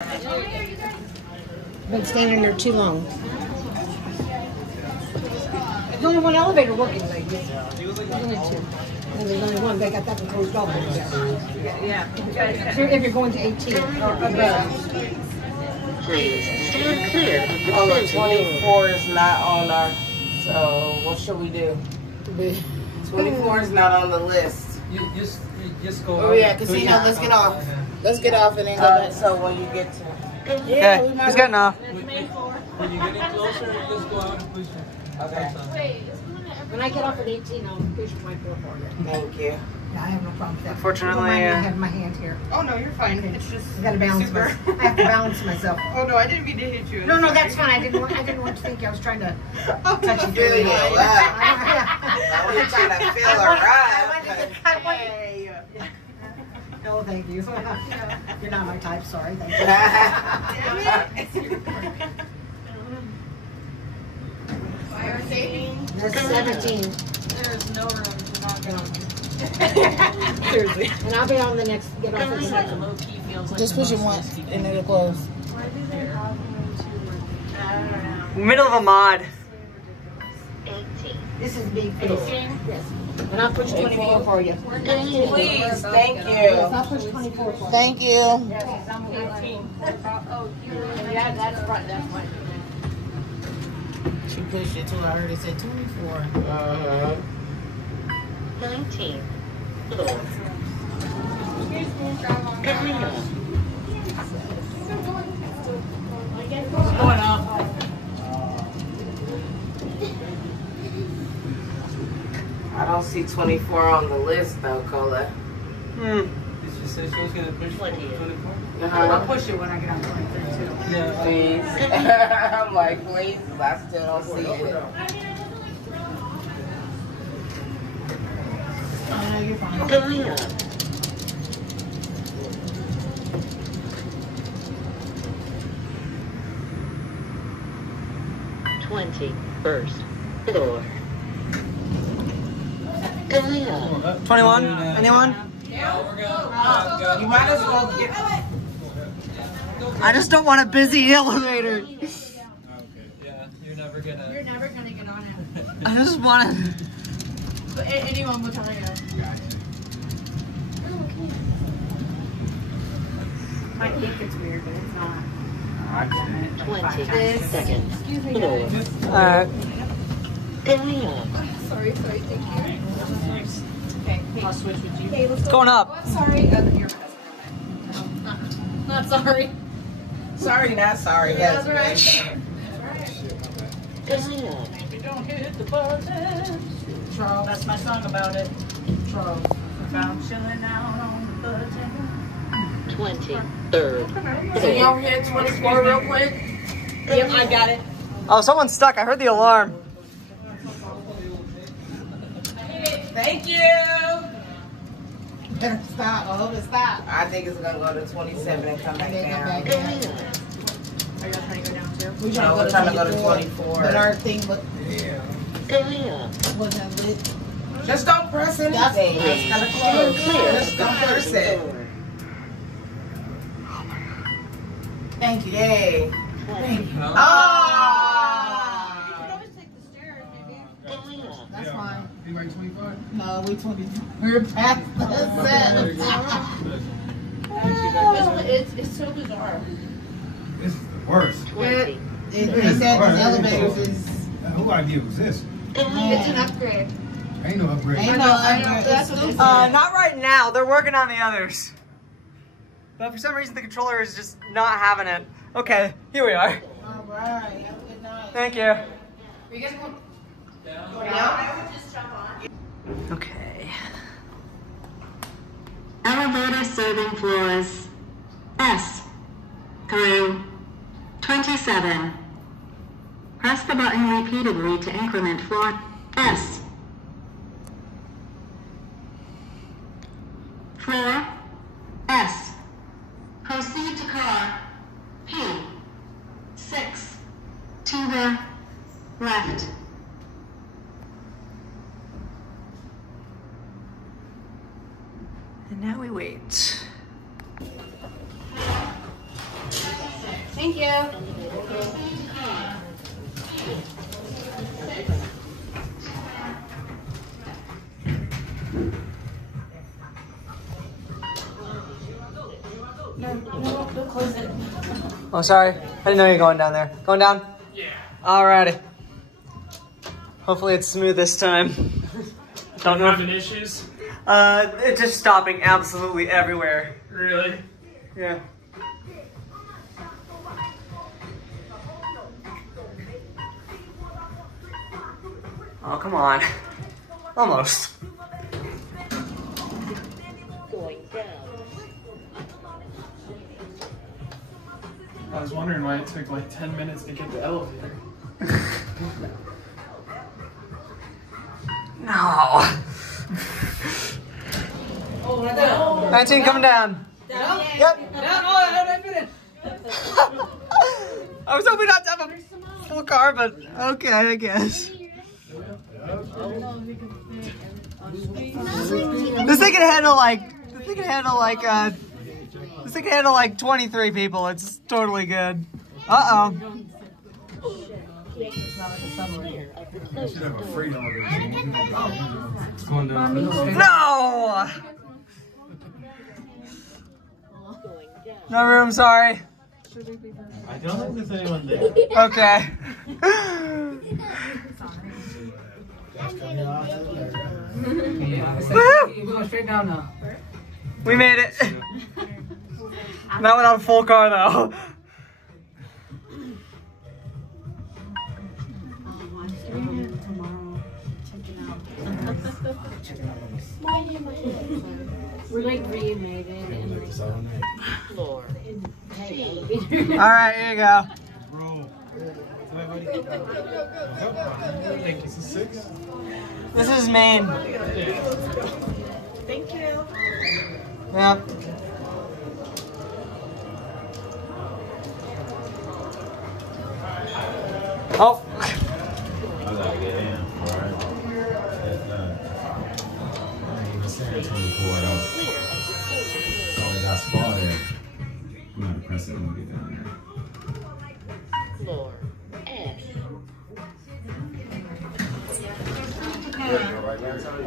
Been standing there too long. There's only one elevator working, ladies. There's only two. And there's only one. They got that one closed off. Yeah. If you're going to 18 or above. Please stand clear. Oh, the 24 is not on our. So what should we do? 24 is not on the list. You just go. Oh yeah, casino. Let's get off. Let's get off and then go back. So when you get to. Yeah, he's getting off. When you get in closer, just go out and push it. Okay. When I get off at 18, I'll push my floor for you. Thank you. Yeah, I have no problem with that. Unfortunately, I have my hand here. Oh no, you're fine. It's just I gotta balance myself. I have to balance myself. Oh no, I didn't mean to hit you. No, that's fine. I didn't want you to think I was trying to touch you. Feel you. I was trying to feel her right. Oh, thank you. You're not my type. Sorry. Thank you. Fire saving. That's 17. There's no room to not get on. Seriously. And I'll be on the next. Get off the second. Low key feels like. Just push it once and it'll close. Why do they have one to work? I don't know. middle of a mod. 18. This is big. Yes. And I'll push 24 for you. Please, thank Yes, you. I'll push 24 for you. Thank you. Yes, I'm 18. Yeah, that's right. That's right. She pushed it too. I heard it said 24. 19. Floor. Carry on. What's going on? I don't see 24 on the list though, Cola. Did she say she was gonna push 24? I'll push it when I get on 23 too. Yeah. Please. I'm like, please. I still don't see it. You're fine. Carry on. First floor. Carry on. 21? Anyone? You might as well get. I just don't want a busy elevator. Okay. Yeah, you're never gonna get on it. I just want to. But anyone will tell you. I think it's weird, but it's not. 20 seconds. Floor. Alright. Carry on. Sorry, thank you. Okay, I'll switch with you. Hey, let's It's going up. Oh, sorry. You're my husband. Not sorry. Sorry, not sorry. That's right. Carry on. Baby, don't hit the button. Charles, that's my song about it. Charles, if I'm chilling out on the button. 23rd. So y'all hit 24 real quick? Yep, I got it. Oh, someone's stuck. I heard the alarm. Thank you. Stop. Oh, stop. I think it's gonna go to 27 and come back down. Carry on. Are you trying to go down too? We No, we're trying to go to 24. But our thing Carry on. wasn't lit. Just don't press anything. It's kind of close. Just don't press it. Thank you. Yay. Thank Oh! That's fine. You like 25? No, we 20. We're past the set. It's so bizarre. This is the worst. 20. They said the elevators is. Who idea was this? It's an upgrade. Ain't no upgrade. Ain't no upgrade. That's what they said. Not right now. They're working on the others. But for some reason, the controller is just not having it. Okay, here we are. All right. Have a good night. Thank you. Are you guys going down? Okay. Elevator serving floors S through 27. Press the button repeatedly to increment floor S. Floor S. Proceed to car P6 to the left. And now we wait. Thank you. No, don't close it. Oh, sorry. I didn't know you were going down there. Going down? Yeah. Alrighty. Hopefully it's smooth this time. Don't know. Having issues? It's just stopping absolutely everywhere. Really? Yeah. Oh, come on. Almost. I was wondering why it took like 10 minutes to get the elevator. No. Oh, right there. 19 coming down. Down? Yep. Down. Oh, how did I finish? I was hoping not to have a full car, but okay, I guess. This thing can handle like 23 people. It's totally good. Uh-oh. You should have a freight elevator. It's going down. No! No room, sorry. I don't think there's anyone there. Okay. You're going straight down now. We made it. Not without a full car though. We're like reunited and like floor. Alright, here you go. Thank you. 6? This is Maine. Thank you. Yep. Oh. I gotta get in, alright? I ain't even saying 24 though. So I got spotted. I'm gonna press it when we get down there. Floor S. Right, man, tell you.